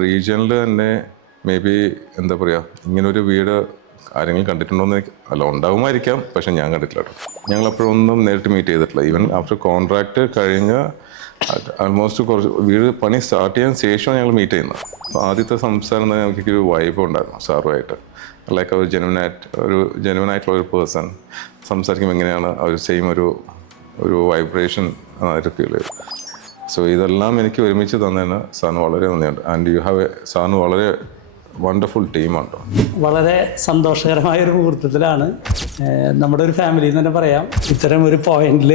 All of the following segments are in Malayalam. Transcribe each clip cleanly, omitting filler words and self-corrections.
റീജിയനിൽ തന്നെ മേ ബി എന്താ പറയുക, ഇങ്ങനൊരു വീട് ആരെങ്കിലും കണ്ടിട്ടുണ്ടോയെന്ന് അല്ല, ഉണ്ടാവുമായിരിക്കാം, പക്ഷെ ഞാൻ കണ്ടിട്ടില്ല കേട്ടോ. ഞങ്ങളപ്പോഴൊന്നും നേരിട്ട് മീറ്റ് ചെയ്തിട്ടില്ല. ഈവൻ ആഫ്റ്റർ കോൺട്രാക്ട് കഴിഞ്ഞ് ആൾമോസ്റ്റ് കുറച്ച് വീട് പണി സ്റ്റാർട്ട് ചെയ്യാൻ ശേഷമാണ് ഞങ്ങൾ മീറ്റ് ചെയ്യുന്നത്. അപ്പോൾ ആദ്യത്തെ സംസാരം തന്നെ എനിക്കൊരു വൈബ് ഉണ്ടായിരുന്നു സാറുമായിട്ട്. ലൈക്ക് ഒരു ജെനുവനായിട്ടുള്ള ഒരു പേഴ്സൺ സംസാരിക്കുമ്പോൾ എങ്ങനെയാണ് ഒരു സെയിം ഒരു വൈബ്രേഷൻ ആയിട്ട് ഫീൽ ചെയ്തു. സോ ഇതെല്ലാം എനിക്ക് ഒരുമിച്ച് തന്നതിന് സാറിന് വളരെ നന്ദിയുണ്ട്. ആൻഡ് സാറിന് വളരെ വണ്ടർഫുൾ ടീമാണ്. വളരെ സന്തോഷകരമായൊരു മുഹൂർത്തത്തിലാണ് നമ്മുടെ ഒരു ഫാമിലി എന്ന് തന്നെ പറയാം. ഇത്തരം ഒരു പോയിന്റിൽ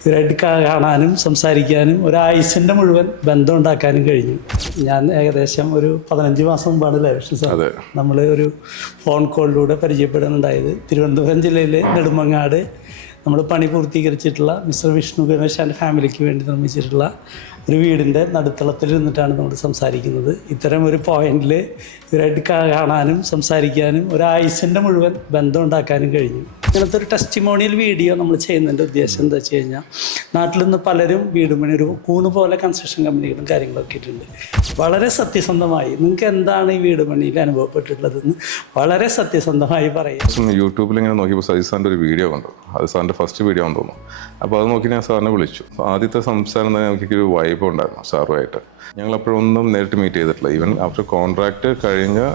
ഇവരായിട്ട് കാണാനും സംസാരിക്കാനും ഒരായുസിൻ്റെ മുഴുവൻ ബന്ധം ഉണ്ടാക്കാനും കഴിഞ്ഞു. ഞാൻ ഏകദേശം ഒരു 15 മാസം മുമ്പാണ് ലക്ഷ്മി സാർ നമ്മൾ ഒരു ഫോൺ കോളിലൂടെ പരിചയപ്പെടുന്നുണ്ടായത്. തിരുവനന്തപുരം ജില്ലയിലെ നെടുമങ്ങാട് നമ്മൾ പണി പൂർത്തീകരിച്ചിട്ടുള്ള മിസ്റ്റർ വിഷ്ണു ഗണേഷ് ആൻഡ് ഫാമിലിക്ക് വേണ്ടി നിർമ്മിച്ചിട്ടുള്ള ഒരു വീടിൻ്റെ നടുത്തളത്തിൽ നിന്നിട്ടാണ് നമ്മൾ സംസാരിക്കുന്നത്. ഇത്തരം ഒരു പോയിന്റിൽ ഇവരായിട്ട് കാണാനും സംസാരിക്കാനും ഒരായുസിൻ്റെ മുഴുവൻ ബന്ധം ഉണ്ടാക്കാനും കഴിഞ്ഞു. ഇങ്ങനത്തെ ഒരു ടെസ്റ്റിമോണിയൽ വീഡിയോ നമ്മൾ ചെയ്യുന്നതിൻ്റെ ഉദ്ദേശം എന്താ വെച്ച് കഴിഞ്ഞാൽ, നാട്ടിൽ നിന്ന് പലരും വീട് പണി ഒരു കൂണ് പോലെ കൺസ്ട്രക്ഷൻ കമ്പനികളും കാര്യങ്ങളൊക്കെ ഇട്ടുണ്ട്. വളരെ സത്യസന്ധമായി നിങ്ങൾക്ക് എന്താണ് ഈ വീട് പണിയിൽ അനുഭവപ്പെട്ടിട്ടുള്ളതെന്ന് വളരെ സത്യസന്ധമായി പറയും. യൂട്യൂബിൽ ഇങ്ങനെ നോക്കിയപ്പോൾ സജി സാറിൻ്റെ ഒരു വീഡിയോ കണ്ടു. അത് സാറിൻ്റെ ഫസ്റ്റ് വീഡിയോ ആണെന്ന് തോന്നുന്നു. അപ്പോൾ അത് നോക്കി ഞാൻ സാറിനെ വിളിച്ചു. ആദ്യത്തെ സംസാരം തന്നെ എനിക്കൊരു വൈബ് ഉണ്ടായിരുന്നു സാറുമായിട്ട്. ഞങ്ങളപ്പോഴൊന്നും നേരിട്ട് മീറ്റ് ചെയ്തിട്ടില്ല. ഈവൻ ആഫ്റ്റർ കോൺട്രാക്ട് കഴിഞ്ഞ്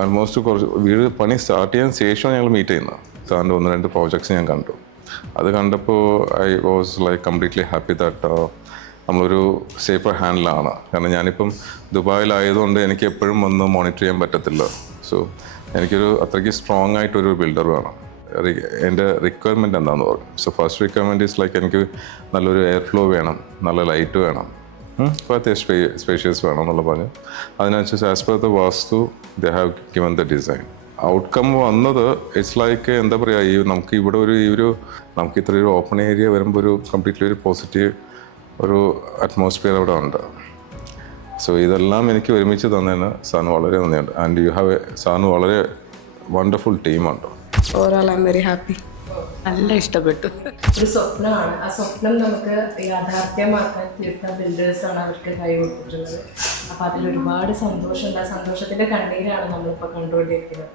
ആൾമോസ്റ്റ് കുറച്ച് വീട് പണി സ്റ്റാർട്ട് ചെയ്യാൻ ശേഷമാണ് ഞങ്ങൾ മീറ്റ് ചെയ്യുന്നത്. സാറിൻ്റെ 1-2 പ്രോജക്ട്സ് ഞാൻ കണ്ടു. അത് കണ്ടപ്പോൾ I was like completely happy that നമ്മളൊരു സേഫർ ഹാൻഡിലാണ്. കാരണം ഞാനിപ്പം ദുബായിലായതുകൊണ്ട് എനിക്ക് എപ്പോഴും ഒന്ന് മോണിറ്റർ ചെയ്യാൻ പറ്റത്തില്ല. സോ എനിക്കൊരു അത്രയ്ക്ക് സ്ട്രോങ് ആയിട്ടൊരു ബിൽഡർ വേണം. എൻ്റെ റിക്വയർമെൻറ്റ് എന്താണെന്ന് പറയും. So first requirement is like എനിക്ക് നല്ലൊരു എയർ ഫ്ലോ വേണം, നല്ല ലൈറ്റ് വേണം, അപ്പോൾ അത്യാവശ്യം സ്പേഷ്യസ് വേണം എന്നുള്ള പറഞ്ഞു. അതിനനുസരിച്ച് as per the vastu they have given the design. Outcome വന്നത് ഇറ്റ്സ് ലൈക്ക് എന്താ പറയുക, നമുക്ക് ഇവിടെ നമുക്ക് ഇത്രയൊരു ഓപ്പൺ ഏരിയ വരുമ്പോൾ ഒരു കംപ്ലീറ്റ്ലി ഒരു പോസിറ്റീവ് ഒരു അറ്റ്മോസ്ഫിയർ അവിടെ ഉണ്ട്. സോ ഇതെല്ലാം എനിക്ക് ഒരുമിച്ച് തന്നതിന് സാറിന് വളരെ നന്ദിയുണ്ട്. ആൻഡ് സാറിന് വളരെ വണ്ടർഫുൾ ടീമുണ്ട്. Overall I am very happy. നല്ല ഇഷ്ടപ്പെട്ടു. ഒരു സ്വപ്നമാണ്. ആ സ്വപ്നം നമുക്ക് യാഥാർത്ഥ്യമാക്കാൻ തീർത്ത ബിൽഡേഴ്സാണ് അവർക്ക് കൈ കൊടുത്തിട്ടുള്ളത്. അപ്പോൾ അതിലൊരുപാട് സന്തോഷമുണ്ട്. ആ സന്തോഷത്തിൻ്റെ കണ്ണീരാണ് നമ്മളിപ്പോൾ കണ്ടുകൊണ്ടിരിക്കുന്നത്.